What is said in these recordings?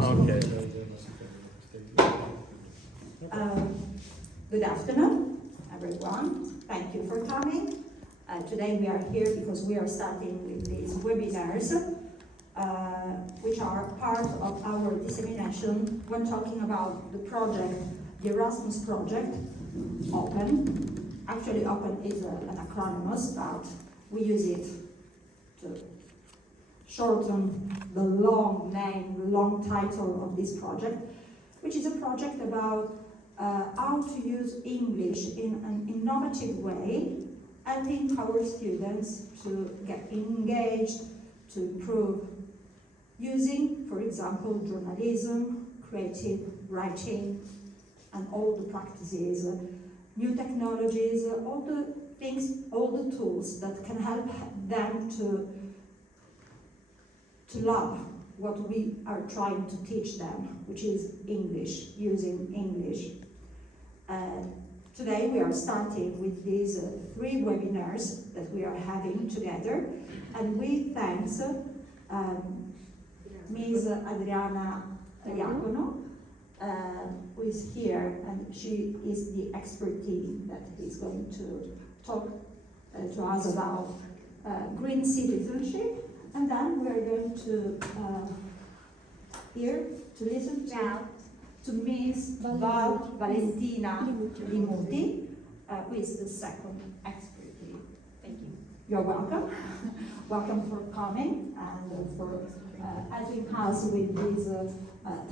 Okay. Good afternoon, everyone. Thank you for coming. Today we are here because we are starting with these webinars, which are part of our dissemination when talking about the project, the Erasmus project, OPEN. Actually, OPEN is an acronym, but we use it to shorten the long name, the long title of this project, which is a project about how to use English in an innovative way, helping our students to get engaged, to improve, using, for example, journalism, creative writing, and all the practices, new technologies, all the things, all the tools that can help them to love what we are trying to teach them, which is English, using English. Today we are starting with these 3 webinars that we are having together, and we thanks Ms. Adriana Iacono, who is here, and she is the expert team that is going to talk to us about green citizenship. And then we are going to hear, to listen to Ms. Valentina Limuti, who is the second expert. Thank you. You're welcome. Welcome for coming and for helping us with these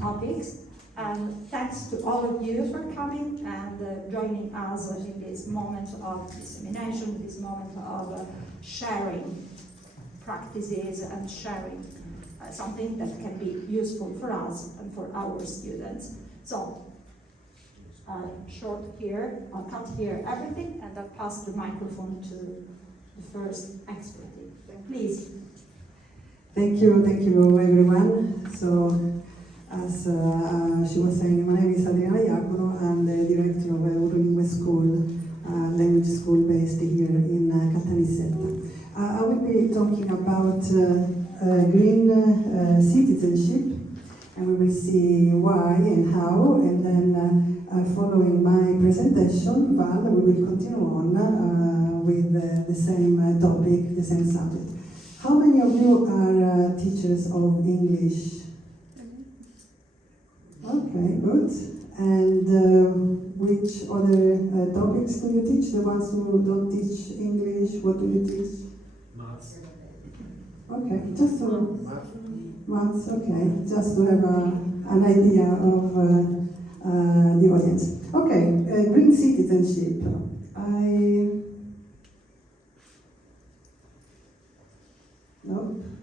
topics. And thanks to all of you for coming and joining us in this moment of dissemination, this moment of sharing practices and sharing something that can be useful for us and for our students. So, short here, I'll cut here everything and I'll pass the microphone to the first expert. Please. Thank you everyone. So, as she was saying, my name is Adriana Iacono. I'm the director of Eurolingue School, language school based here in Caltanissetta. I will be talking about green citizenship, and we will see why and how, and then following my presentation, Val, we will continue on with the same topic, the same subject. How many of you are teachers of English? Okay, good. And which other topics do you teach? The ones who don't teach English, what do you teach? Maths. Okay, just to maths. Okay, just to have an idea of the audience. Okay, green citizenship. No,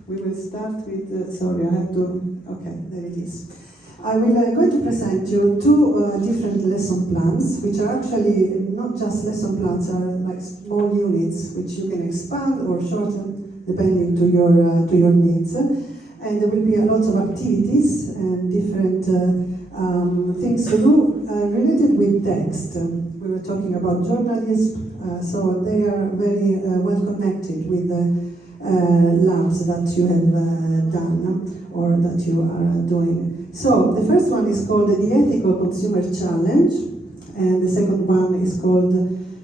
we will start with. Sorry, I have to. Okay, there it is. I will going to present you 2 different lesson plans, which are actually not just lesson plans, are like small units which you can expand or shorten depending to your needs. And there will be a lot of activities and different things to do related with text. We were talking about journalism, so they are very well connected with the labs that you have done or that you are doing. So the first one is called the Ethical Consumer Challenge, and the second one is called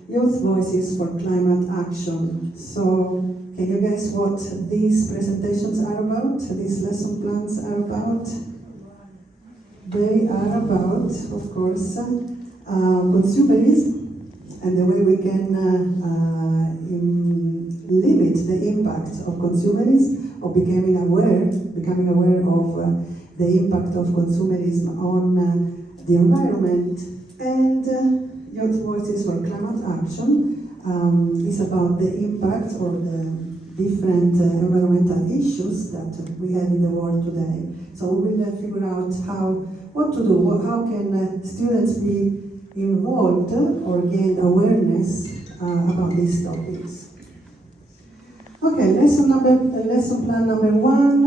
Youth Voices for Climate Action. So can you guess what these presentations are about, these lesson plans are about? They are about, of course, consumerism and the way we can limit the impact of consumerism, of becoming aware of the impact of consumerism on the environment. And Youth Voices for Climate Action is about the impact or the different environmental issues that we have in the world today. So we will figure out what to do, how can students be involved or gain awareness about these topics. Okay, lesson plan number 1,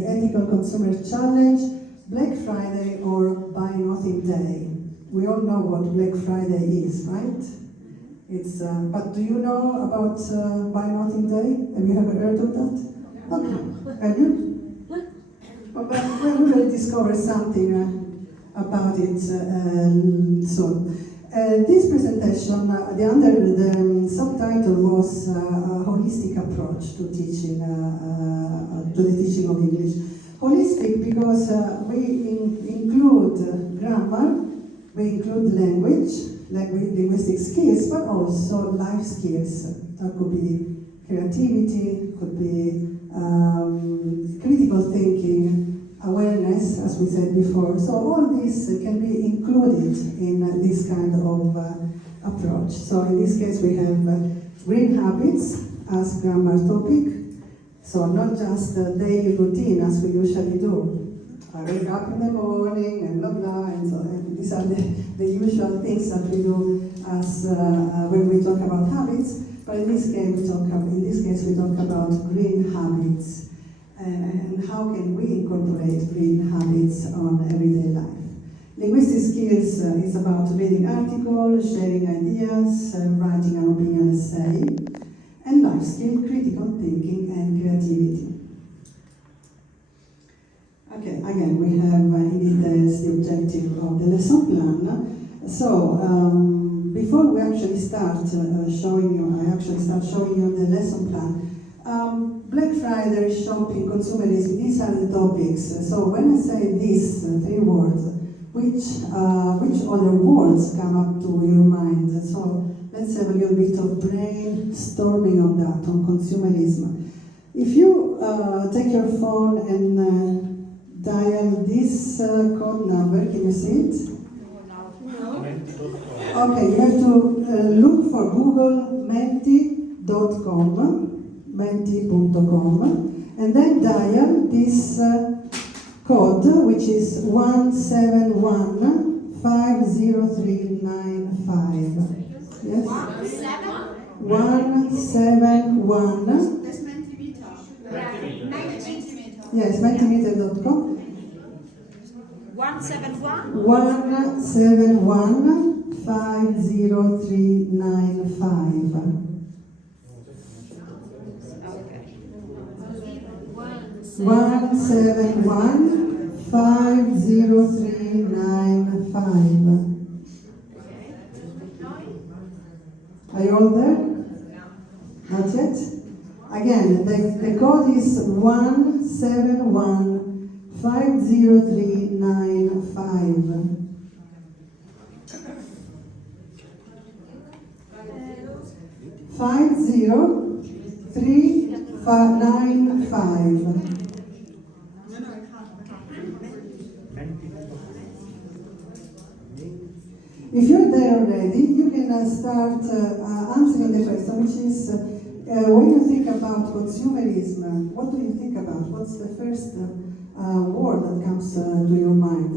the Ethical Consumer Challenge, Black Friday or Buy Nothing Day. We all know what Black Friday is, right? It's, but do you know about Buy Nothing Day? Have you ever heard of that? Okay, have you? But we will discover something about it soon. This presentation, the subtitle was a holistic approach to teaching, to the teaching of English. Holistic because we include grammar, we include linguistic skills, but also life skills. That could be creativity, could be critical thinking, awareness, as we said before. So all this can be included in this kind of approach. So in this case we have green habits as grammar topic. So not just the daily routine as we usually do. I wake up in the morning and blah blah, and so these are the usual things that we do as when we talk about habits. But in this case we talk about green habits and how can we incorporate green habits on everyday life. Linguistic skills is about reading articles, sharing ideas, writing an opinion essay. And life skill, critical thinking and creativity. Okay, again, we have in details the objective of the lesson plan. So, before we actually start showing you the lesson plan. Black Friday, shopping, consumerism, these are the topics. So when I say these three words, which other words come up to your mind? So let's have a little bit of brainstorming on that, on consumerism. If you take your phone and dial this code number, can you see it? No. Okay, you have to look for Google menti.com, and then dial this code, which is 171-50395. Yes? 171. That's Mentimeter. Yes, mentimeter.com. 171-50395. 171-50395. Are you all there? Not yet? Again, the code is 171-50395. 50395. If you're there already, you can start answering the question, which is when you think about consumerism, what do you think about? What's the first word that comes to your mind?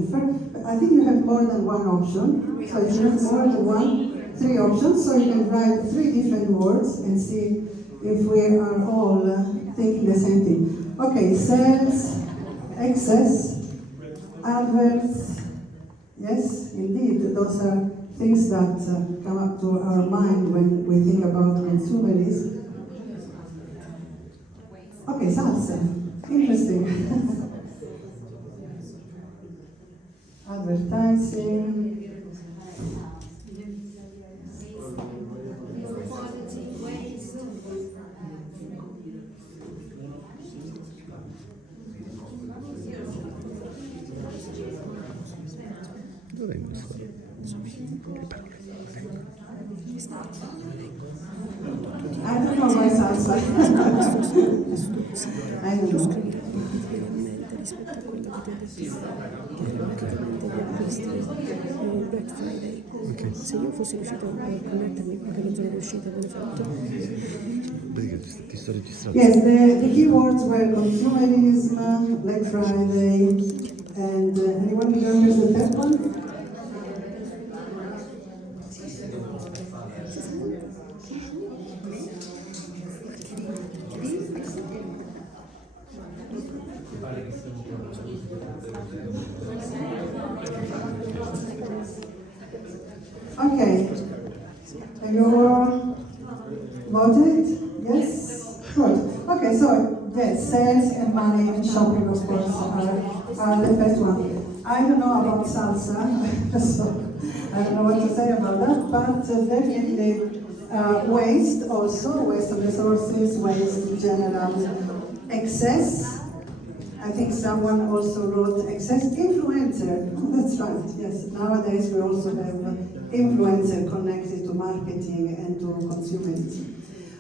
I think you have more than one option, so you have more than three options, so you can write three different words and see if we are all thinking the same thing. Okay, sales, excess, adverts. Yes, indeed, those are things that come up to our mind when we think about consumerism. Okay, salsa. Interesting. Advertising. I don't know my salsa. I don't know. Black Friday. Okay. Se io fossi riuscita a connettermi perché non sono riuscita, come fatto? Ti sto registrando. Yes, the keywords were consumerism, Black Friday, and anyone remembers the third one? Okay. Are you voted? Yes? Good. Okay, so yes, sales and money and shopping, of course, are The first one. I don't know about salsa, so I don't know what to say about that, but definitely waste also, waste of resources, waste in general, excess. I think someone also wrote excess influencer. That's right, yes. Nowadays we also have influencer connected to marketing and to consumerism.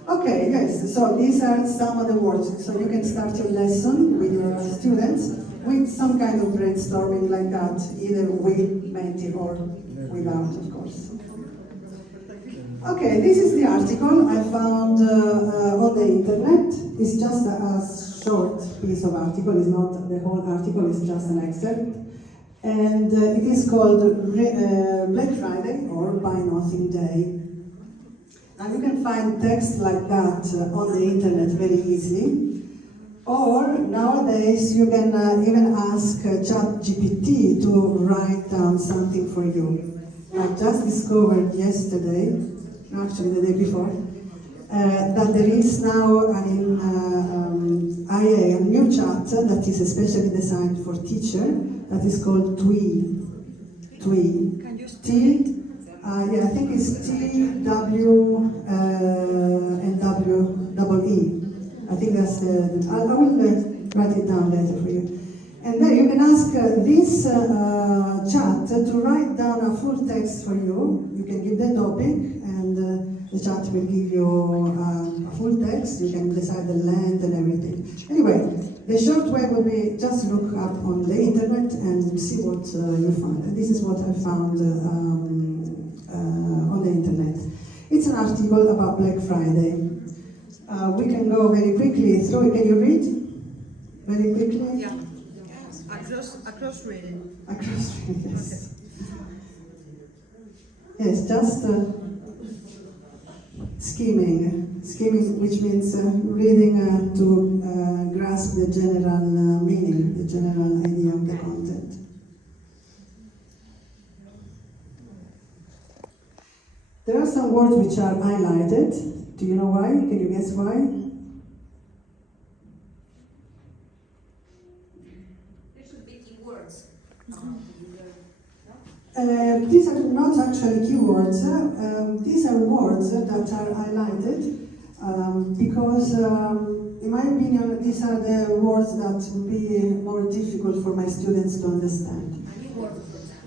Okay, yes, so these are some of the words. So you can start your lesson with your students with some kind of brainstorming like that, either with Menti or without, of course. Okay, this is the article I found on the internet. It's just a short piece of article, it's not the whole article, it's just an excerpt. And it is called Black Friday or Buy Nothing Day. And you can find text like that on the internet very easily. Or nowadays you can even ask ChatGPT to write down something for you. I just discovered yesterday, actually the day before, that there is now an IA, a new chat that is especially designed for teacher that is called TWI. TWI. Yeah, I think it's TW and WEE. I think that's I will write it down later for you. And then you can ask this chat to write down a full text for you. You can give the topic and the chat will give you a full text. You can decide the length and everything. Anyway, the short way will be just look up on the internet and see what you find. And this is what I found on the internet. It's an article about Black Friday. We can go very quickly through it. Can you read? Very quickly? Yeah. Across reading. Across reading, yes. Yes, just skimming. Skimming, which means reading to grasp the general meaning, the general idea of the content. There are some words which are highlighted. Do you know why? Can you guess why? There should be keywords. These are not actually keywords. These are words that are highlighted because, in my opinion, these are the words that would be more difficult for my students to understand.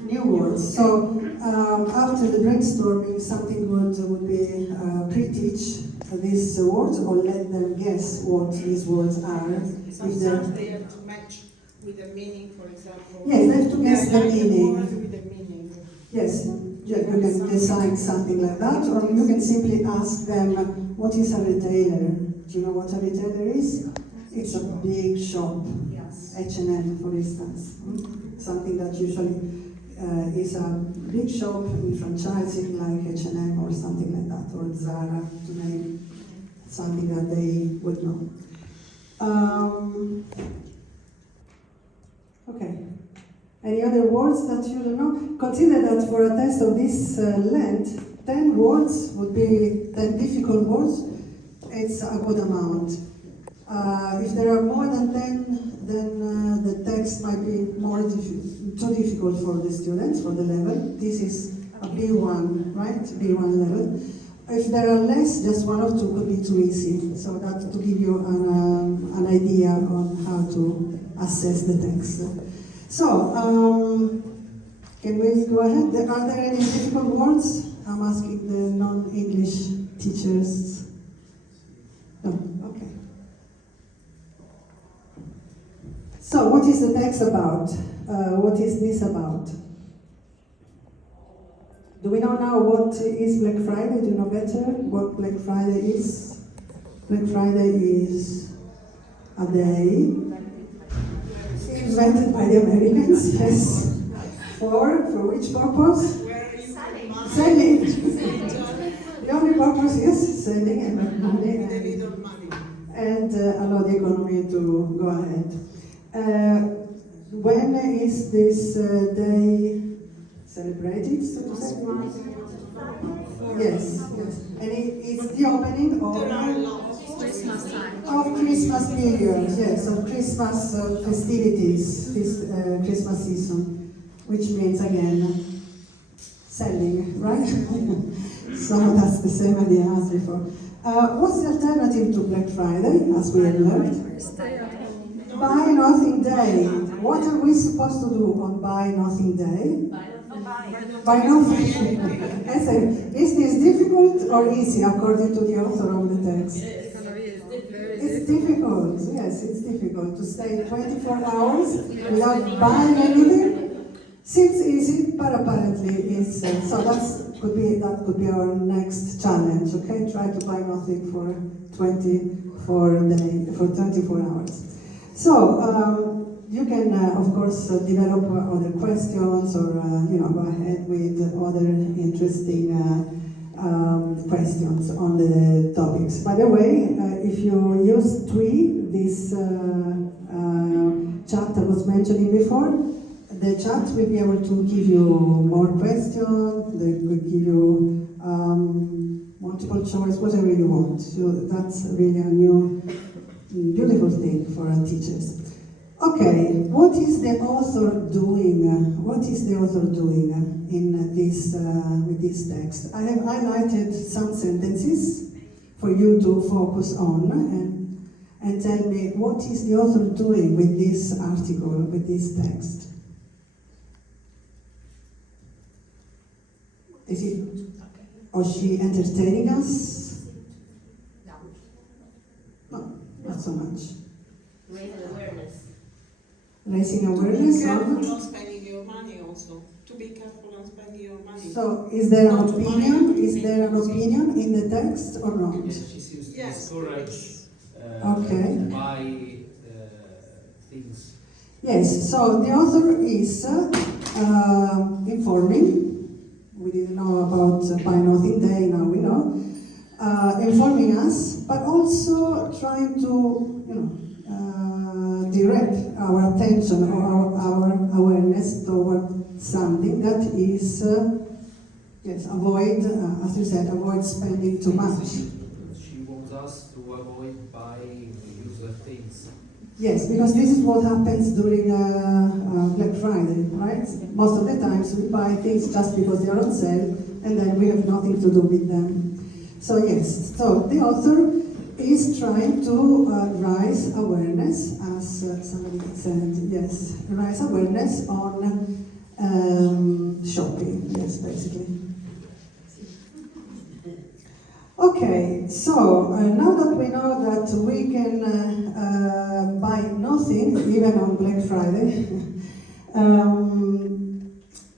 New words. So after the brainstorming, something would be pre-teach these words or let them guess what these words are. Sometimes they have to match with the meaning, for example. Yes, they have to guess the meaning. Words with the meaning. Yes, you can design something like that, or you can simply ask them, what is a retailer? Do you know what a retailer is? It's a big shop, Yes. H&M for instance. Something that usually is a big shop in franchising like H&M or something like that, or Zara, to name something that they would know. Okay. Any other words that you don't know? Consider that for a test of this length, 10 words would be 10 difficult words. It's a good amount. If there are more than 10, then the text might be too difficult for the students, for the level. This is a B1, right? B1 level. If there are less, just one or two could be too easy. So that to give you an idea on how to assess the text. So, can we go ahead? Are there any difficult words? I'm asking the non-English teachers. No, okay. So, what is the text about? What is this about? Do we know now what is Black Friday? Do you know better what Black Friday is? Black Friday is a day invented by the Americans, yes. For which purpose? Selling. The only purpose is selling and make money and allow the economy to go ahead. When is this day celebrated, so to say? Yes, yes. And it's the opening of... There are lots. Christmas time. Of Christmas period, yes, of Christmas festivities, Christmas season, which means again selling, right? So that's the same idea as before. What's the alternative to Black Friday, as we have learned? Buy Nothing Day. What are we supposed to do on Buy Nothing Day? Buy nothing. I say, is this difficult or easy according to the author of the text? It's difficult, yes, it's difficult to stay 24 hours without buying anything. Seems easy, but apparently it's so that could be our next challenge. Okay, try to buy nothing for 24 hours. So you can of course develop other questions or go ahead with other interesting questions on the topics. By the way, if you use TWI, this chat I was mentioning before, the chat will be able to give you more questions, they will give you multiple choice, whatever you want. So that's really a new, beautiful thing for our teachers. Okay, what is the author doing? What is the author doing in this with this text? I have highlighted some sentences for you to focus on and tell me what is the author doing with this article, with this text. Is it or she entertaining us? No, not so much. Raise awareness. Raising To be awareness careful of. on spending your money also. To be careful on spending your money. So, is there an Not to buy opinion? everything. Is there an opinion in the text or not? Yes, she seems to Yes. discourage Okay. buy things. Yes. So the author is informing. We didn't know about Buy Nothing Day. Now we know. Informing us, but also trying to, direct our attention or our awareness toward something that is, avoid, as you said, avoid spending too much. She wants us to avoid buying useless things. Yes, because this is what happens during Black Friday, right? Most of the times we buy things just because they are on sale and then we have nothing to do with them. So yes, so the author is trying to raise awareness, as somebody said, yes, raise awareness on shopping, yes, basically. Okay, so now that we know that we can buy nothing, even on Black Friday,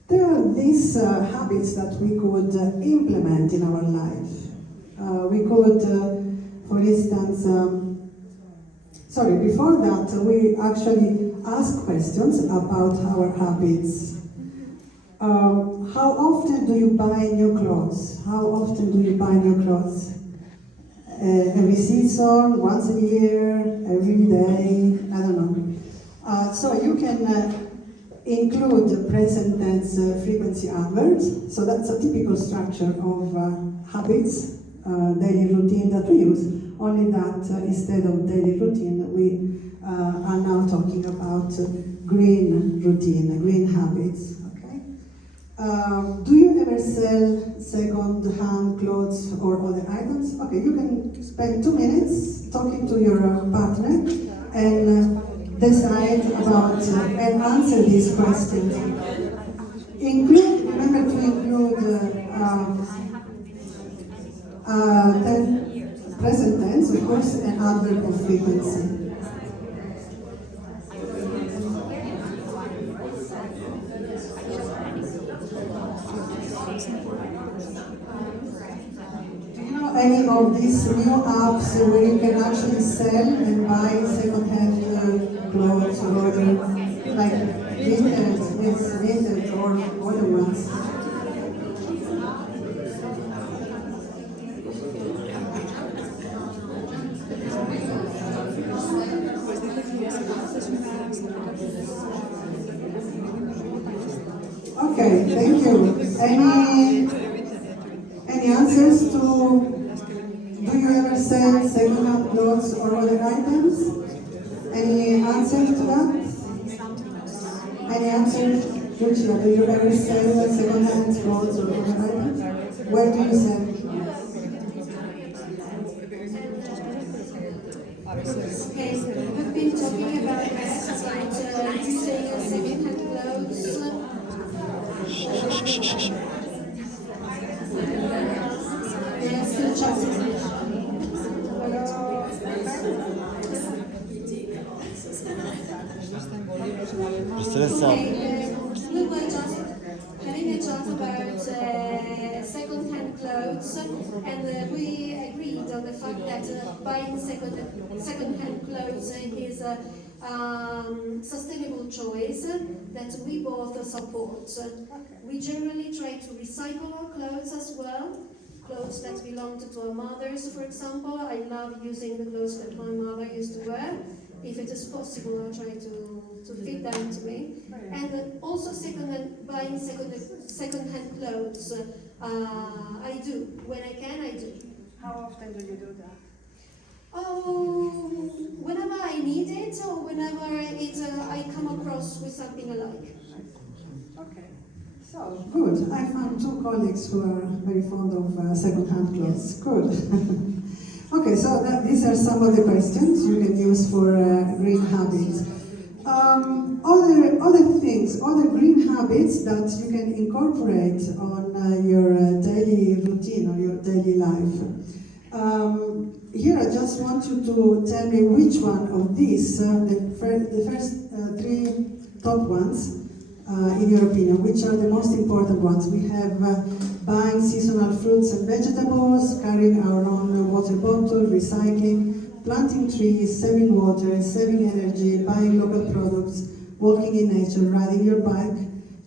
there are these habits that we could implement in our life. We could, for instance, before that, we actually ask questions about our habits. How often do you buy new clothes? How often do you buy new clothes? Every season, once a year, every day, I don't know. So you can include the present tense frequency adverbs. So that's a typical structure of habits, daily routine that we use. Only that instead of daily routine, we are now talking about green routine, green habits. Do you ever sell second-hand clothes or other items? Okay, you can spend 2 minutes talking to your partner and decide about and answer these questions. Remember to include present tense, of course, and adverb of frequency. Any of these new apps where you can actually sell and buy second-hand clothes or other, like vintage or other ones? Okay, thank you. Any answers to? Do you ever sell second-hand clothes or other items? Any answer to that? Any answer? Lucia, do you ever sell second-hand clothes or other items? Where do you sell? Okay, we've been talking about using second-hand clothes. Yes, Professoressa, we were just having a chat about second-hand clothes, and we agreed on the fact that buying second-hand clothes is a sustainable choice that we both support. We generally try to recycle our clothes as well. Clothes that belonged to our mothers, for example. I love using the clothes that my mother used to wear. If it is possible, I try to fit them to me. And also buying second-hand clothes. I do. When I can, I do. How often do you do that? Oh, whenever I need it or whenever I come across with something I like. Okay. So, good. I found two colleagues who are very fond of second-hand clothes. Good. Okay, so these are some of the questions you can use for green habits. Other things, other green habits that you can incorporate on your daily routine or your daily life. Here I just want you to tell me which one of these, the first three top ones, in your opinion, which are the most important ones. We have buying seasonal fruits and vegetables, carrying our own water bottle, recycling, planting trees, saving water, saving energy, buying local products, walking in nature, riding your bike,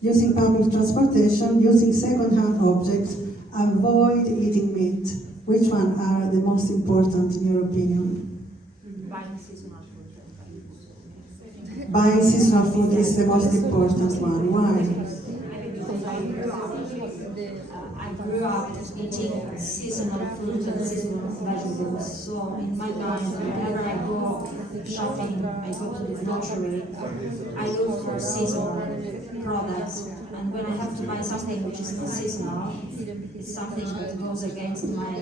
using public transportation, using second-hand objects, avoid eating meat. Which one are the most important in your opinion? Buying seasonal food. Buying seasonal food is the most important one. Why? I grew up eating seasonal fruit and seasonal vegetables. So in my mind, whenever I go shopping, I go to the grocery, I look for seasonal products. And when I have to buy something which is not seasonal, it's something that goes against my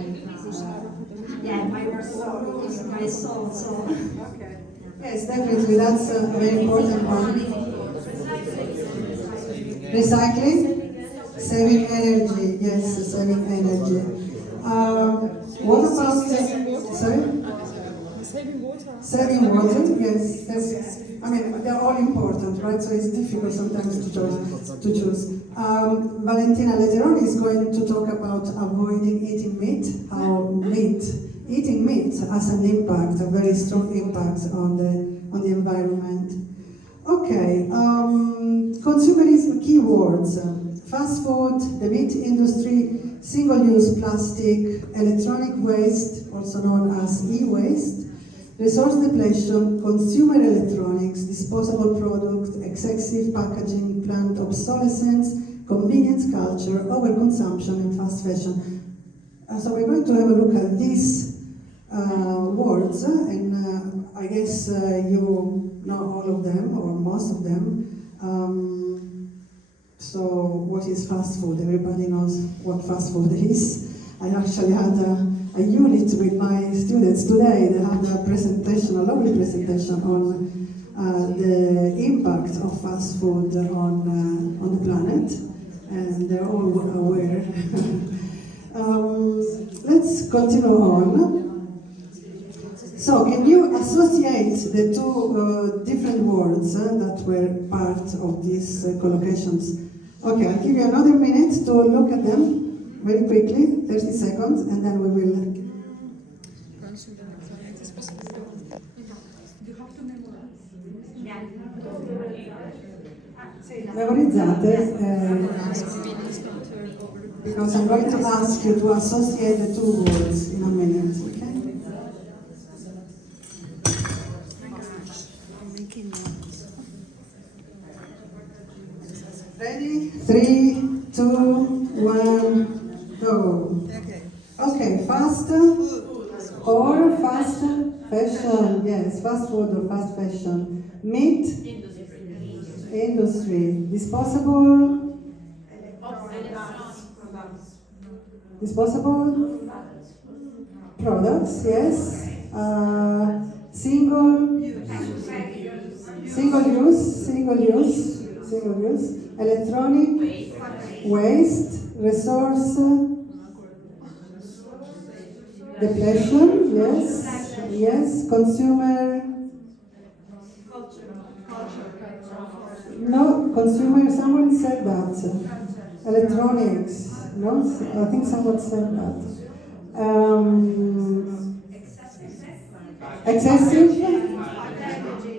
my soul. So Okay. Yes, definitely. That's a very important one. Recycling, saving energy. Yes, saving energy. What about sorry? Saving water. Yes, I mean, they're all important, right? So it's difficult sometimes to choose. Valentina later on is going to talk about avoiding eating meat. How eating meat has an impact, a very strong impact on the environment. Okay, consumerism keywords: fast food, the meat industry, single-use plastic, electronic waste, also known as e-waste, resource depletion, consumer electronics, disposable products, excessive packaging, planned obsolescence, convenience culture, overconsumption, and fast fashion. So we're going to have a look at these words, and I guess you know all of them, or most of them. So what is fast food? Everybody knows what fast food is. I actually had a unit with my students today. They had a presentation, a lovely presentation on the impact of fast food on the planet, and they're all aware. Let's continue on. So, can you associate the two different words that were part of these collocations? Okay, I'll give you another minute to look at them very quickly, 30 seconds, and then we will... Memorizzate, because I'm going to ask you to associate the two words in a minute, okay? Ready? 3, 2, 1, go. Okay, fast. Or fast fashion, yes, fast food or fast fashion. Meat, industry. Disposable, disposable products, yes. Single use. Electronic, waste, resource, depletion, yes. Consumer, no, consumer, someone said that. Electronics, no, I think someone said that.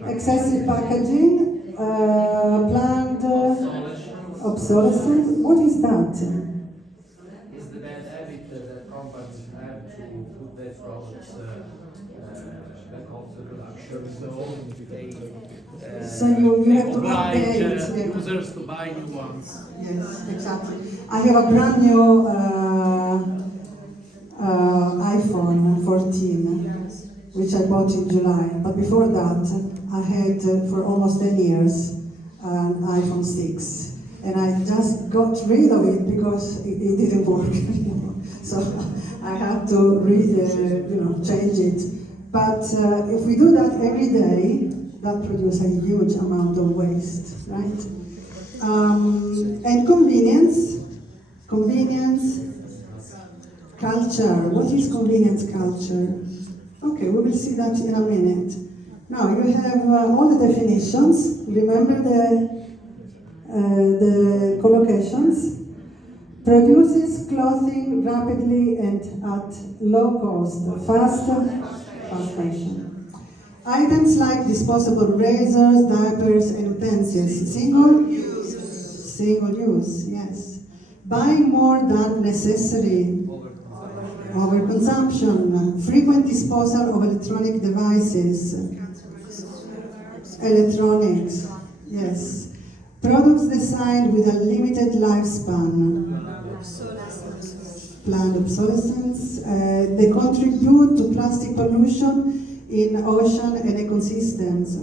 Excessive packaging, planned obsolescence. What is that? It's the bad habit that companies have to put their products back onto the luxury zone. So you have to oblige update, yeah. users to buy new ones. Yes, exactly. I have a brand new iPhone 14, which I bought in July. But before that, I had for almost 10 years an iPhone 6. And I just got rid of it because it didn't work anymore. So I had to change it. But if we do that every day, that produces a huge amount of waste, right? And convenience, culture. What is convenience culture? Okay, we will see that in a minute. Now you have all the definitions. Remember the collocations. Produces clothing rapidly and at low cost, fast fashion. Items like disposable razors, diapers, and utensils. Single use, yes. Buying more than necessary. Overconsumption. Frequent disposal of electronic devices. Electronics, yes. Products designed with a limited lifespan. Planned obsolescence. They contribute to plastic pollution in ocean and ecosystems.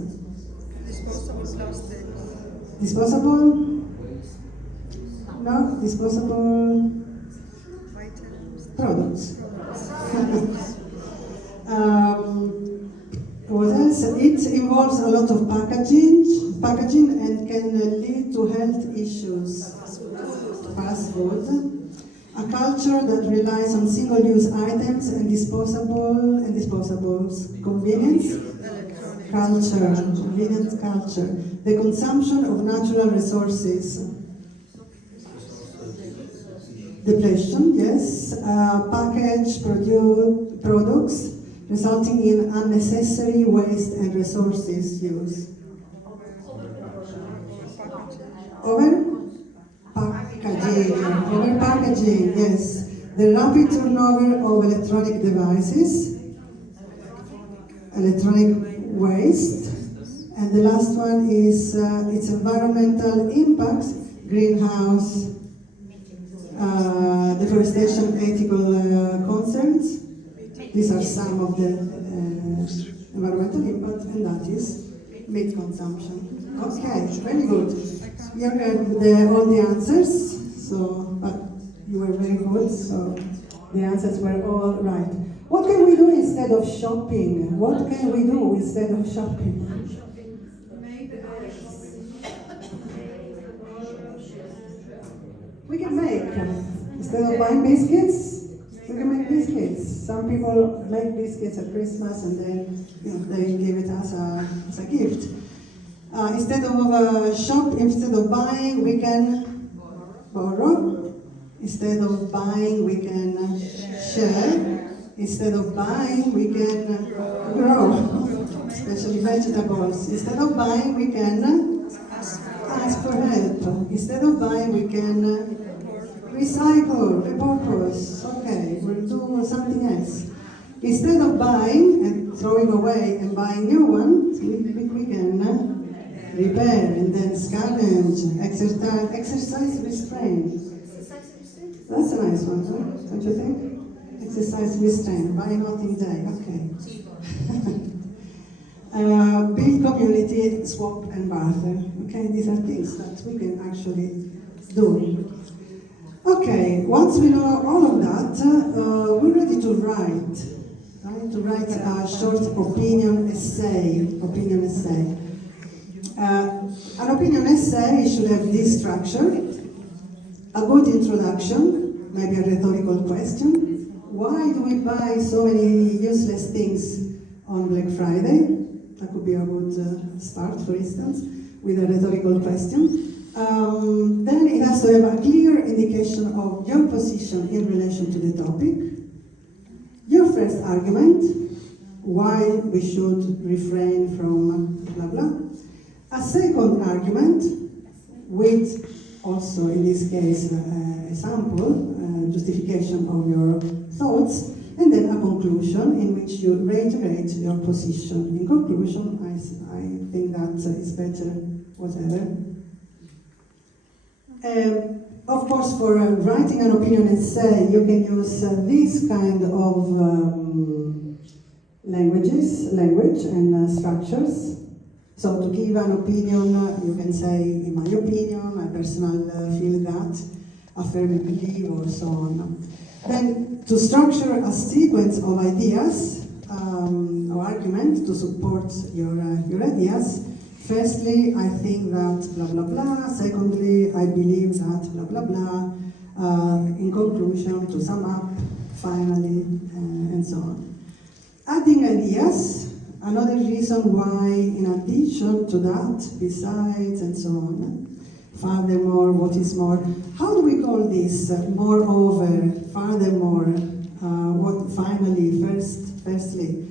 Disposable? No, disposable products. What else? It involves a lot of packaging and can lead to health issues. Fast food. A culture that relies on single-use items and disposables. Convenience culture. The consumption of natural resources. Depletion, yes. Packaged products resulting in unnecessary waste and resources use. Overpackaging, yes. The rapid turnover of electronic devices, electronic waste, and the last one is its environmental impact, greenhouse, deforestation, ethical concerns. These are some of the environmental impact, and that is meat consumption. Okay, very good. You have all the answers. So, but you were very good, so the answers were all right. What can we do instead of shopping? What can we do instead of shopping? We can make, instead of buying biscuits, we can make biscuits. Some people make biscuits at Christmas and then they give it as a gift. Instead of buying, we can borrow. Instead of buying, we can share. Instead of buying, we can grow, especially vegetables. Instead of buying, we can ask for help. Instead of buying, we can recycle, repurpose. Okay, we'll do something else. Instead of buying and throwing away and buying new ones, we can repair and then scavenge, exercise restraint. That's a nice one, huh? Don't you think? Exercise restraint, buy nothing day, okay. Build community, swap and barter. Okay, these are things that we can actually do. Okay, once we know all of that, we're ready to write. Right? To write a short opinion essay. An opinion essay should have this structure: a good introduction, maybe a rhetorical question. Why do we buy so many useless things on Black Friday? That could be a good start, for instance, with a rhetorical question. Then it has to have a clear indication of your position in relation to the topic. Your first argument, why we should refrain from blah blah. A second argument, with also in this case a sample, justification of your thoughts, and then a conclusion in which you reiterate your position. In conclusion, I think that is better, whatever. Of course, for writing an opinion essay, you can use this kind of language and structures. So to give an opinion, you can say, in my opinion, I personally feel that, I firmly believe, or so on. Then to structure a sequence of ideas or argument to support your ideas. Firstly, I think that blah blah blah. Secondly, I believe that blah blah blah. In conclusion, to sum up, finally, and so on. Adding ideas, another reason why, in addition to that, besides, and so on. Furthermore, what is more? How do we call this? Moreover, furthermore, what finally, firstly?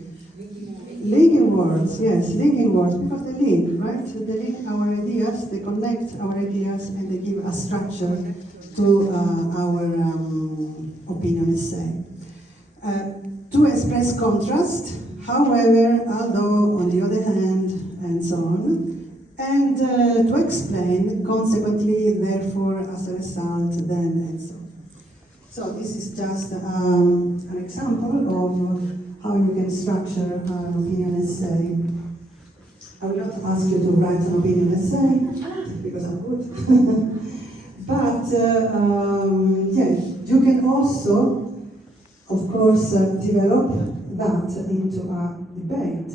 Linking words, yes, linking words, because they link, right? They link our ideas, they connect our ideas, and they give a structure to our opinion essay. To express contrast, however, although, on the other hand, and so on, and to explain, consequently, therefore, as a result, then, and so on. So this is just an example of how you can structure an opinion essay. I will not ask you to write an opinion essay, because I would. But, yeah, you can also, of course, develop that into a debate,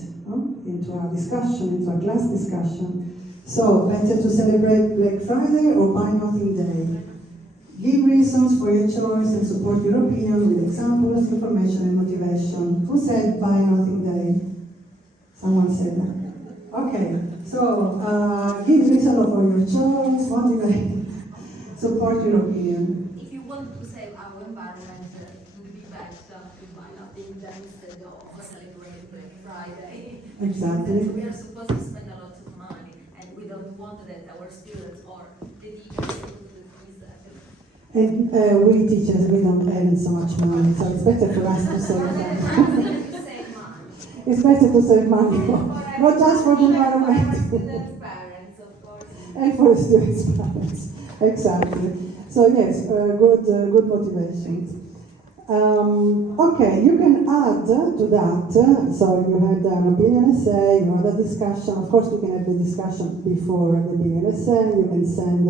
into a discussion, into a class discussion. So, better to celebrate Black Friday or Buy Nothing Day? Give reasons for your choice and support your opinion with examples, information, and motivation. Who said Buy Nothing Day? Someone said that. Okay, so give reason for your choice, motivate, support your opinion. If you want to save our environment, it would be better to buy nothing than instead of celebrating Black Friday. Exactly. We are supposed to spend a lot of money, and we don't want that our students or the teachers And we teachers, we don't earn so much money, so it's better for us to save money. It's better to save money, not just for the environment. Parents, of course. And for the students' parents, exactly. So yes, good motivation. Okay, you can add to that, so you had an opinion essay, you had a discussion. Of course, you can have the discussion before the opinion essay. You can send,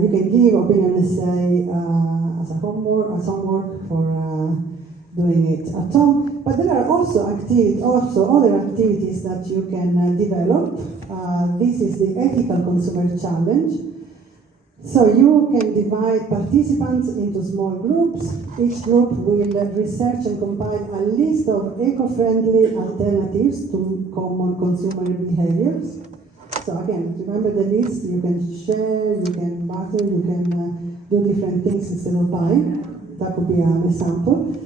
you can give opinion essay as a homework for doing it at home. But there are also other activities that you can develop. This is the ethical consumer challenge. So you can divide participants into small groups. Each group will research and compile a list of eco-friendly alternatives to common consumer behaviors. So again, remember the list, you can share, you can barter, you can do different things instead of buying. That could be an example.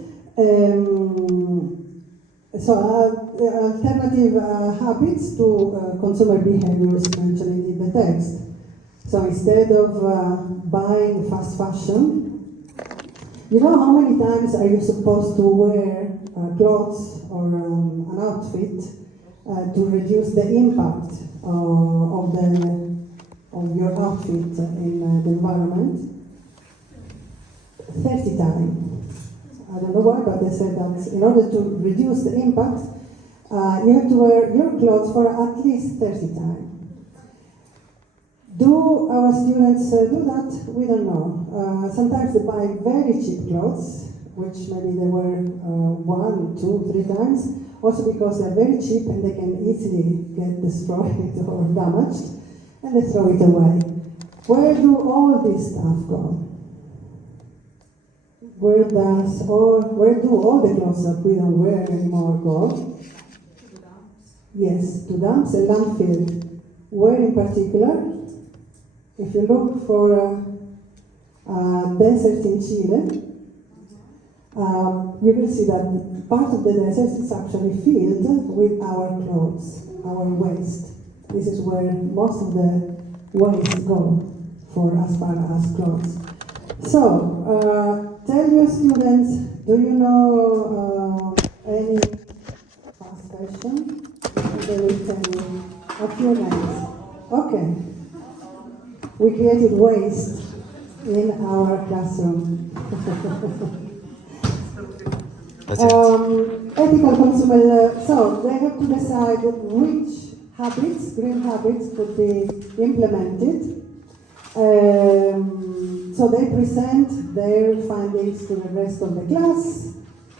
Alternative habits to consumer behaviors mentioned in the text. So instead of buying fast fashion, you know how many times are you supposed to wear clothes or an outfit to reduce the impact of your outfit in the environment? 30 times. I don't know why, but they said that in order to reduce the impact, you have to wear your clothes for at least 30 times. Do our students do that? We don't know. Sometimes they buy very cheap clothes, which maybe they wear 1, 2, 3 times, also because they're very cheap and they can easily get destroyed or damaged, and they throw it away. Where do all this stuff go? Where do all the clothes that we don't wear anymore go? Yes, to dumps and landfill. Where in particular? If you look for a desert in Chile, you will see that part of the desert is actually filled with our clothes, our waste. This is where most of the waste go for as far as clothes. So, tell your students, do you know any fast question? And they will tell you a few names. Okay. We created waste in our classroom. Ethical consumer, so they have to decide which habits, green habits, could be implemented. So they present their findings to the rest of the class,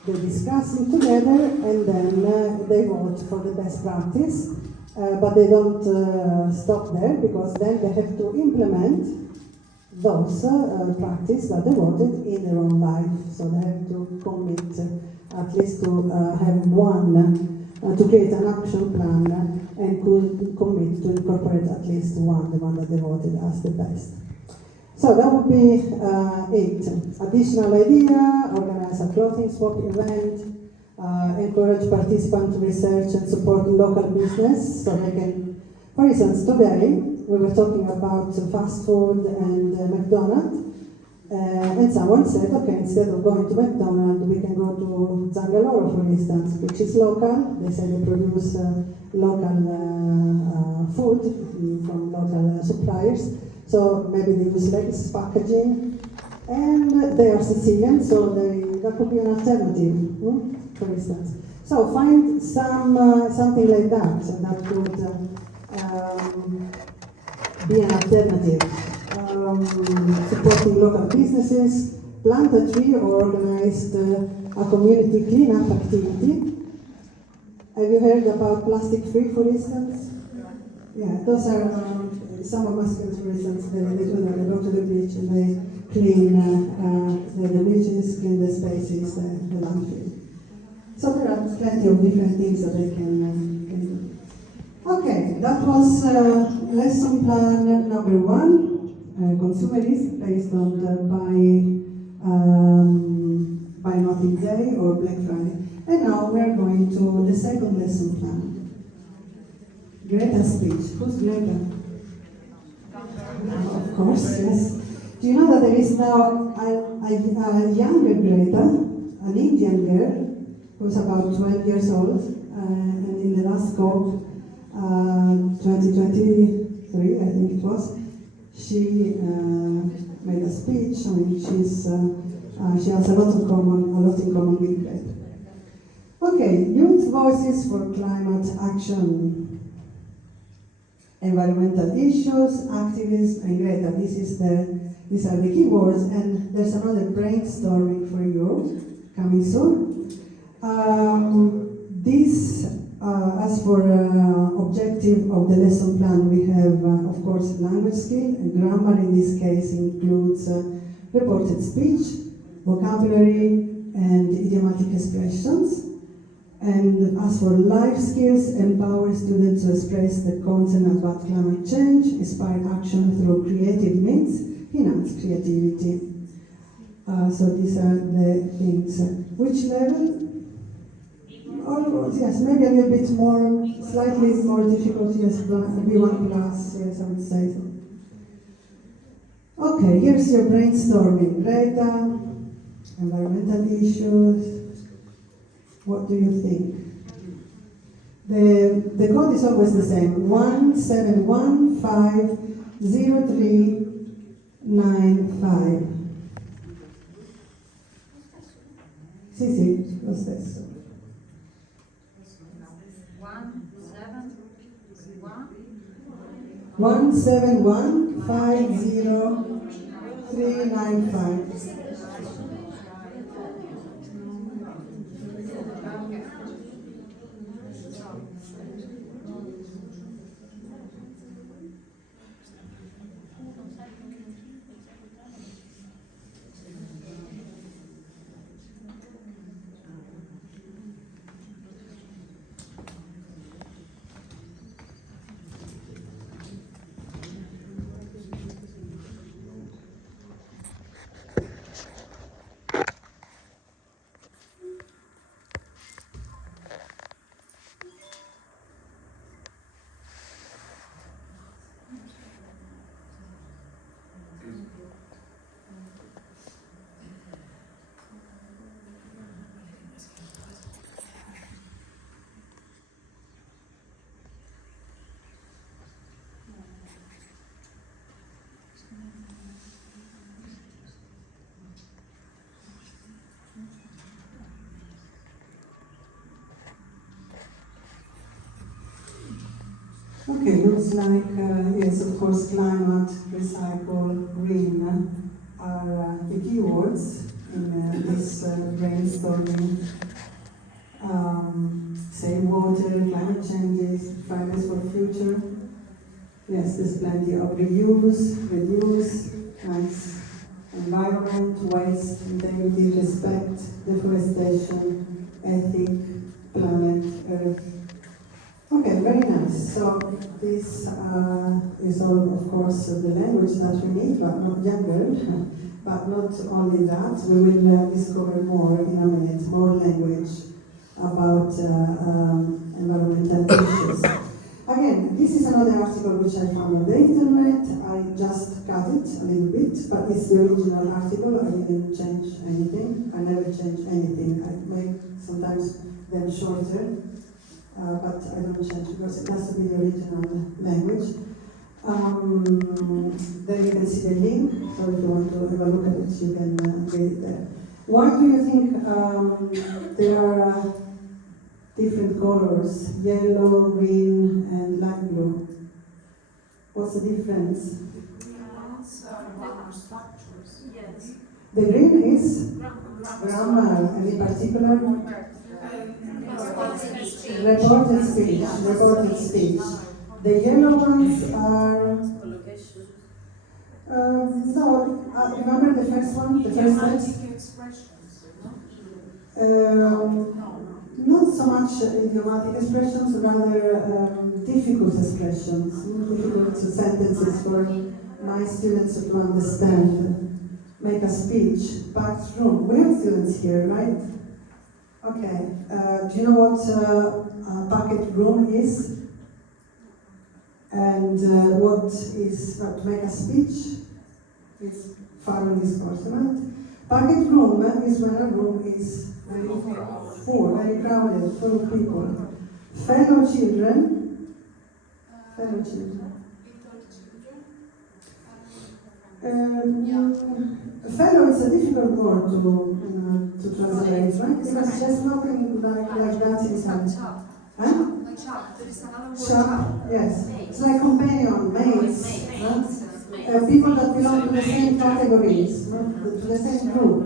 they discuss it together, and then they vote for the best practice. But they don't stop there, because then they have to implement those practices that they voted in their own life. So they have to commit at least to have one, to create an action plan, and could commit to incorporate at least one, the one that they voted as the best. So that would be it. Additional idea: organize a clothing swap event. Encourage participants to research and support local business, so they can, for instance, today we were talking about fast food and McDonald's, and someone said, okay, instead of going to McDonald's, we can go to Zangaloro, for instance, which is local. They say they produce local food from local suppliers, so maybe they use less packaging, and they are Sicilian, so that could be an alternative. For instance. So find something like that could be an alternative. Supporting local businesses, plant a tree or organize a community cleanup activity. Have you heard about plastic free, for instance? Yeah, those are some of my students, for instance, they do that. They go to the beach and they clean the beaches, clean the spaces, the landfill. So there are plenty of different things that they can do. Okay, that was lesson plan number 1, consumerism, based on the buy nothing day or Black Friday. And now we are going to the second lesson plan. Greta's speech. Who's Greta? Of course, yes. Do you know that there is now a younger Greta, an Indian girl, who's about 12 years old, and in the last COP 2023, I think it was, she made a speech. I mean, she has a lot in common with Greta. Okay, youth voices for climate action, environmental issues, activism, and Greta. These are the keywords, and there's another brainstorming for you coming soon. As for objective of the lesson plan, we have, of course, language skill, and grammar in this case includes reported speech, vocabulary, and idiomatic expressions. And as for life skills, empower students to express the concern about climate change, inspire action through creative means, enhance creativity. So these are the things. Which level? Yes, maybe a little bit more, slightly more difficult, yes, B1 plus, yes, I would say so. Okay, here's your brainstorming. Greta, environmental issues, what do you think? The code is always the same, 17150395. Sì, sì, lo stesso. 17150 395. Okay, looks like, yes, of course, climate, recycle, green are the keywords in this brainstorming. Save water, climate changes, Fridays for future. Yes, there's plenty of reuse, reduce, nice environment, waste, integrity, respect, deforestation, ethic, planet, earth. Okay, very nice. So this is all, of course, the language that we need, but not younger. But not only that, we will discover more in a minute, more language about environmental issues. Again, this is another article which I found on the internet. I just cut it a little bit, but it's the original article. I didn't change anything. I never change anything. I make sometimes them shorter. But I don't change because it has to be the original language. Then you can see the link, so if you want to have a look at it, you can read it there. Why do you think there are different colors, yellow, green, and light blue? What's the difference? The green is grammar, and in particular, reported speech. The yellow ones are, remember the first one, the first text? Not so much idiomatic expressions, rather difficult expressions, difficult sentences for my students to understand. Make a speech, packed room. We have students here, right? Okay, do you know what a packet room is? And what is, to make a speech? It's following this course, right? Packet room is when a room is very full, very crowded, full of people. Fellow children. Fellow is a difficult word to translate, right? Because there's nothing like that inside. Huh? Chap, yes. It's like companion, mates, people that belong to the same categories, to the same group.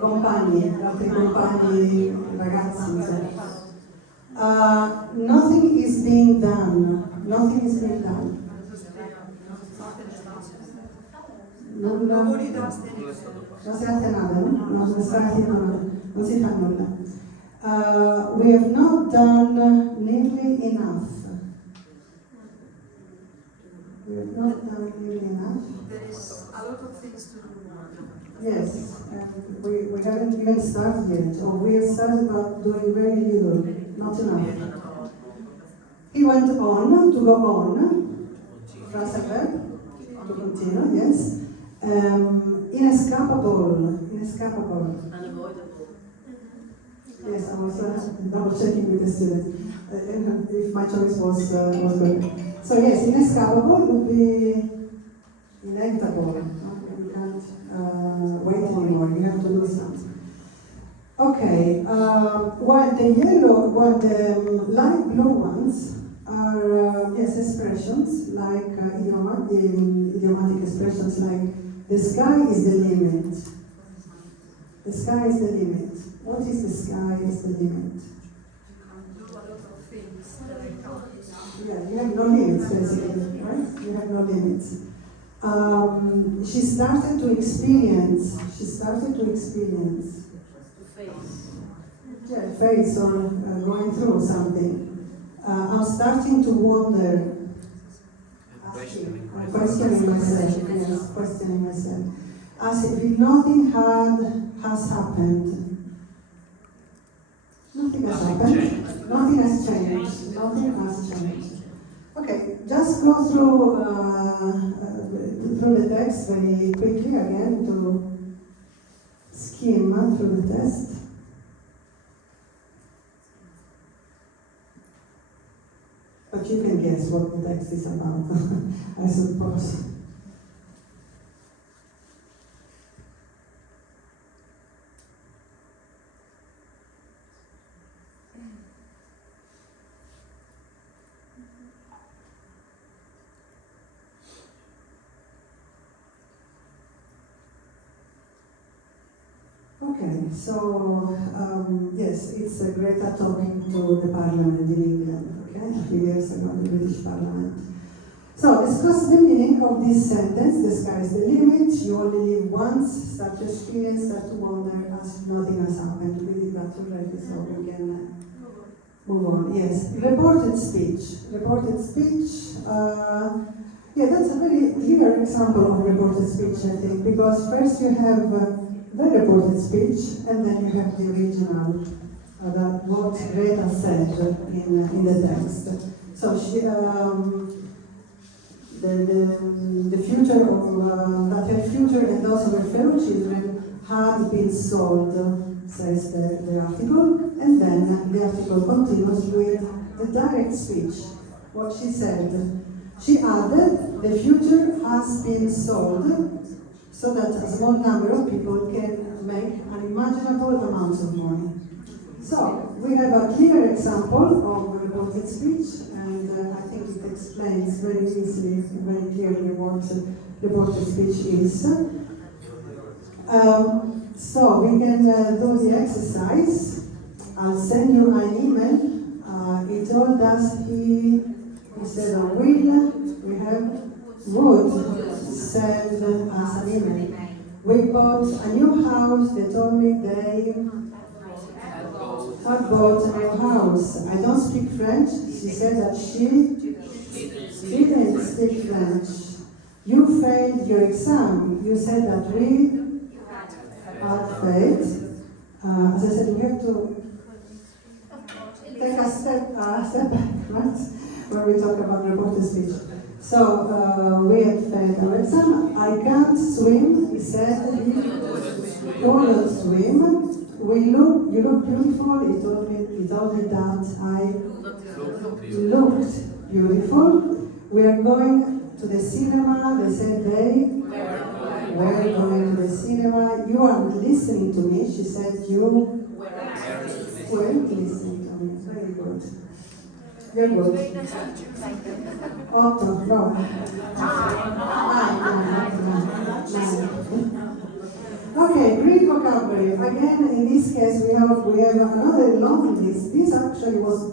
Compagni, altri compagni, ragazzi. Nothing is being done. Nothing is being done. Nulla. Non si fa nada, no? Non si fa nulla. We have not done nearly enough. We have not done nearly enough. There is a lot of things to do. Yes, and we haven't even started yet, or we have started but doing very little, not enough. He went on, to go on, phrasal verb, to continue, yes. Inescapable. Unavoidable. Yes, I was double checking with the student if my choice was good. So yes, inescapable would be inevitable. You can't wait anymore. You have to do something. Okay, while the light blue ones are, yes, expressions like idiomatic expressions like the sky is the limit. The sky is the limit. What is the sky is the limit? Do a lot of things that I can't. Yeah, you have no limits basically, right? You have no limits. She started to experience. Yeah, face or going through something. I'm starting to wonder. I'm questioning myself. Yes, questioning myself. As if nothing has happened. Nothing has happened. Nothing has changed. Nothing has changed. Okay, just go through the text very quickly again to skim through the text. But you can guess what the text is about, I suppose. Okay, so yes, it's Greta talking to the parliament in England, okay, a few years ago, the British parliament. So, discuss the meaning of this sentence, the sky is the limit, you only live once, start to experience, start to wonder, as nothing has happened. We did that already, so we can move on. Yes, reported speech. Yeah, that's a very clear example of reported speech, I think, because first you have the reported speech, and then you have the original, what Greta said in the text. So she, the future of that her future and those of her fellow children had been sold, says the article, and then the article continues with the direct speech. What she said. She added, the future has been sold so that a small number of people can make unimaginable amounts of money. So, we have a clear example of reported speech, and I think it explains very easily, very clearly what reported speech is. So, we can do the exercise. I'll send you an email. It told us instead of will, we have would send us an email. We bought a new house. They told me they had bought a new house. I don't speak French. She said that she didn't speak French. You failed your exam. You said that we had failed. As I said, we have to take a step back, right? When we talk about reported speech. So, we had failed our exam. I can't swim, he said. He couldn't swim. You look beautiful. He told me that I looked beautiful. We are going to the cinema. They said they were going to the cinema. You aren't listening to me. She said you weren't listening to me. Very good. You're good. 8, no. 9. Okay, Greek vocabulary. Again, in this case, we have another long list. This actually was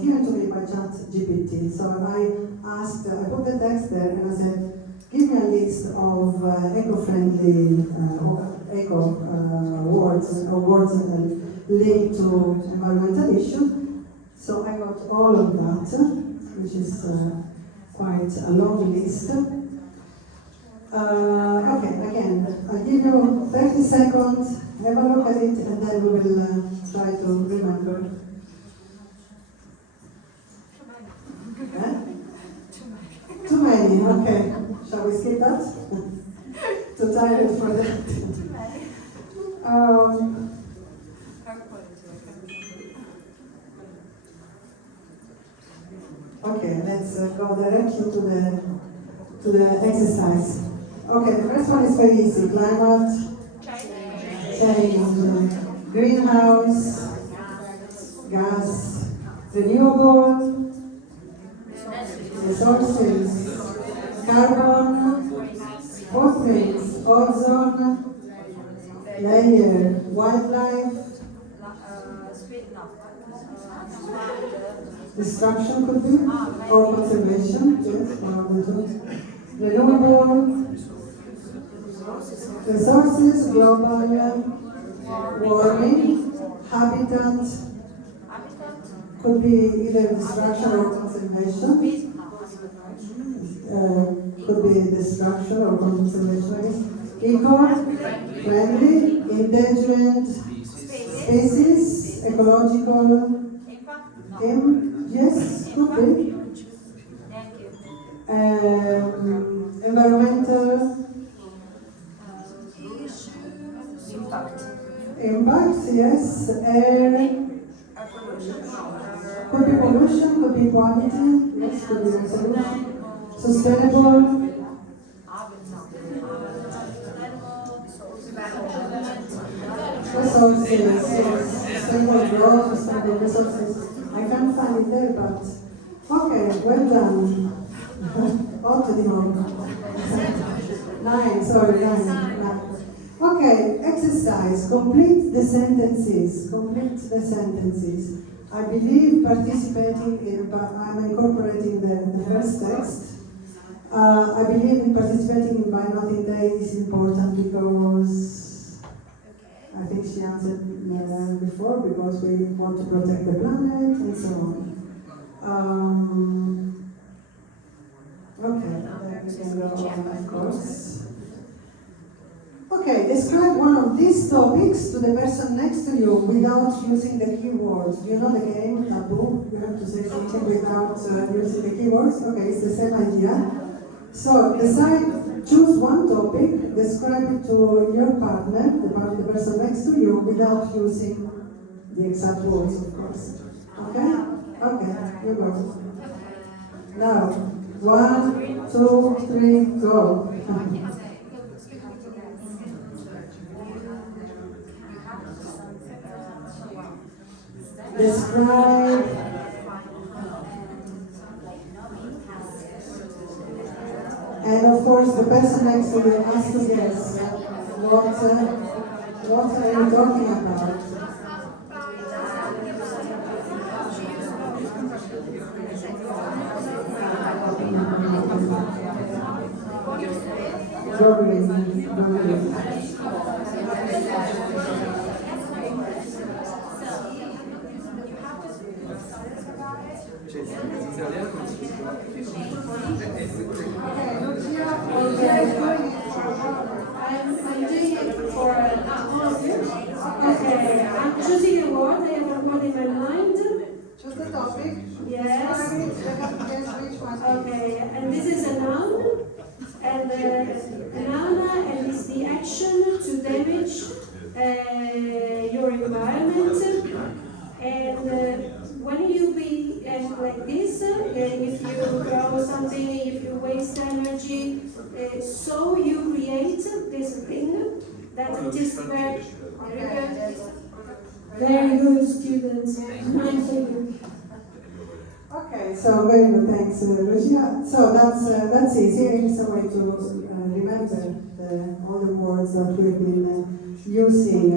given to me by ChatGPT. So I put the text there and I said, give me a list of eco-friendly, words or words linked to environmental issues. So I got all of that, which is quite a long list. Okay, again, I'll give you 30 seconds, have a look at it, and then we will try to remember. Too many, okay. Shall we skip that? Too tired for that. Okay, let's go directly to the exercise. Okay, the first one is very easy. Climate change. greenhouse, gas, renewable, resources, carbon, footprints, ozone, layer, wildlife, destruction could be, or conservation, yes, one of the two. Renewable, resources, global warming, habitat, could be either destruction or conservation. Could be destruction or conservation, I guess. Eco-friendly, endangered species, ecological, yes, could be. Environmental impact, yes. Air, could be pollution, could be quality, yes, could be pollution. Sustainable, resources, yes. Sustainable growth, sustainable resources. I can't find it there, but okay, well done. 8 di nuovo. 9, sorry, 9. Okay, exercise. Complete the sentences. Complete the sentences. I believe participating in, I'm incorporating the first text. I believe in participating in By Nothing Day is important because I think she answered before, because we want to protect the planet and so on. Okay, then we can go on, of course. Okay, describe one of these topics to the person next to you without using the keywords. You know the game, taboo? You have to say something without using the keywords. Okay, it's the same idea. So, choose one topic, describe it to your partner, the person next to you, without using the exact words, of course. Okay? Okay, you go. Now, 1, 2, 3, go. Describe. And of course, the person next to you has to guess what are you talking about? I'm doing it for okay, I'm choosing a word. I have a word in my mind. Choose the topic. Yes. Okay, and this is a noun. And a noun and it's the action to damage your environment. And when you behave like this, if you throw something, if you waste energy, so you create this thing that it is very good students. Okay, so very good, thanks, Lucia. So that's easy. It's a way to remember all the words that we've been using.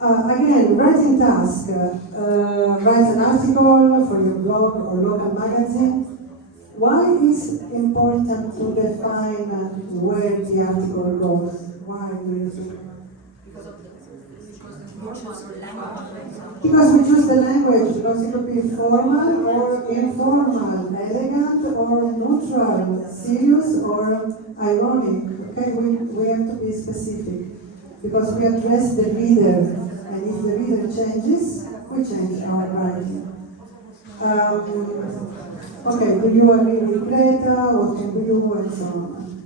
Again, writing task. Write an article for your blog or local magazine. Why is it important to define where the article goes? Why do you think? Because we choose the language, because it could be formal or informal, elegant or neutral, serious or ironic. Okay, we have to be specific, because we address the reader, and if the reader changes, we change our writing. Okay, do you agree with Greta? What can we do, and so on?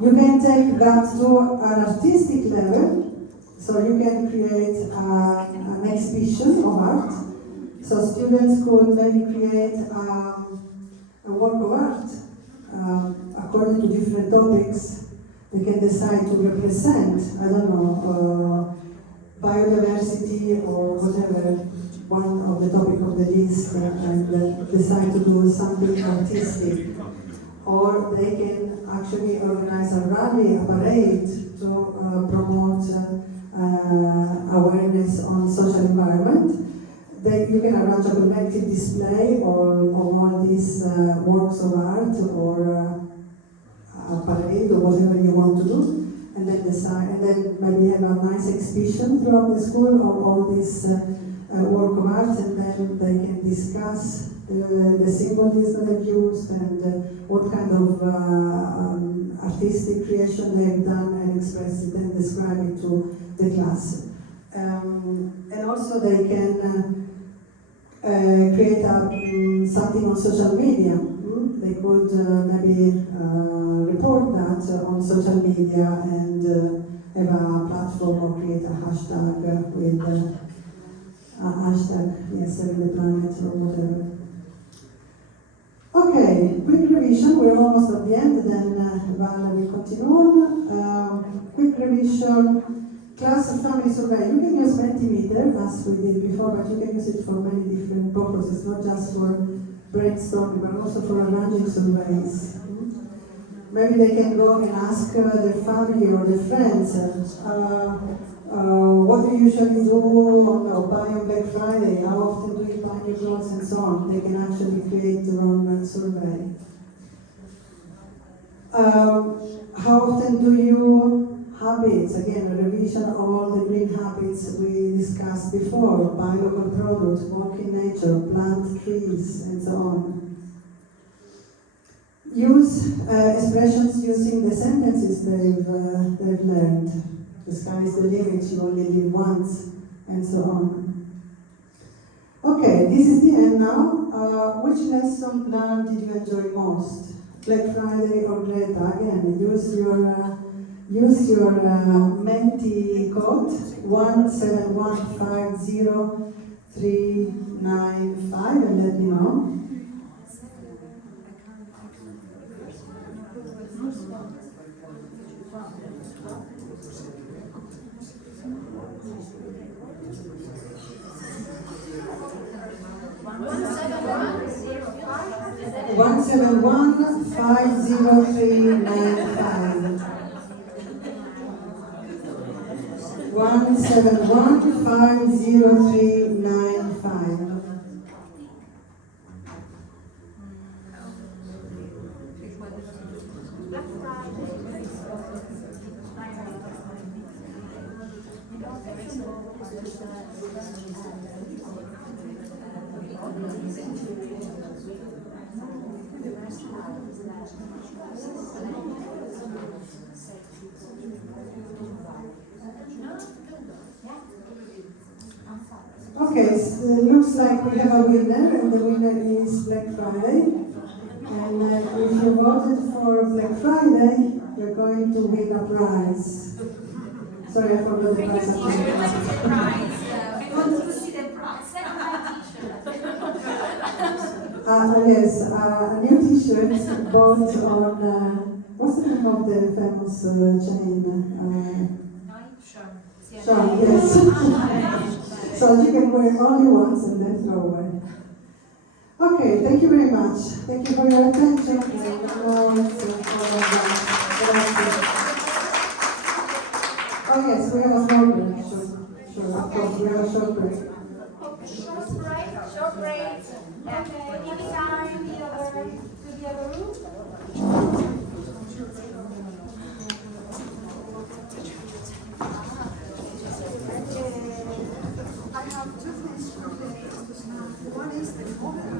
You can take that to an artistic level. So you can create an exhibition of art. So students could maybe create a work of art according to different topics. They can decide to represent, I don't know, biodiversity or whatever, one of the topic of the list, and decide to do something artistic. Or they can actually organize a rally, a parade to promote awareness on social environment. You can arrange a collective display of all these works of art or a parade or whatever you want to do, and then decide, and then maybe have a nice exhibition throughout the school of all this work of art, and then they can discuss the symbolism they've used and what kind of artistic creation they've done, and express it and describe it to the class. And also they can create something on social media. They could maybe report that on social media and have a platform or create a hashtag with a hashtag, yes, Saving the Planet or whatever. Okay, quick revision. We're almost at the end, then Val will continue on. Quick revision. Class and family survey. You can use Mentimeter as we did before, but you can use it for many different purposes, not just for brainstorming, but also for arranging surveys. Maybe they can go and ask their family or their friends, what do you usually do or buy on Black Friday? How often do you buy new clothes and so on? They can actually create their own survey. How often do you habits, again, a revision of all the green habits we discussed before, buy local products, walk in nature, plant trees, and so on. Use expressions using the sentences they've learned. The sky is the limit, you only live once, and so on. Okay, this is the end now. Which lesson plan did you enjoy most? Black Friday or Greta? Again, use your Menti code 17150-395 and let me know. One 171-50395. Okay, so it looks like we have a winner, and the winner is Black Friday. And if you voted for Black Friday, you're going to win a prize. Sorry, I forgot the prize. We want to see the prize. Yes, a new T-shirt bought on, what's the name of the famous chain? Sean, yes. So you can wear it only once and then throw away. Okay, thank you very much. Thank you for your attention. Oh yes, we have a small break. Sure, of course, we have a short break. Short break. Okay. Anytime to the other room. I have two things to say. One is the moment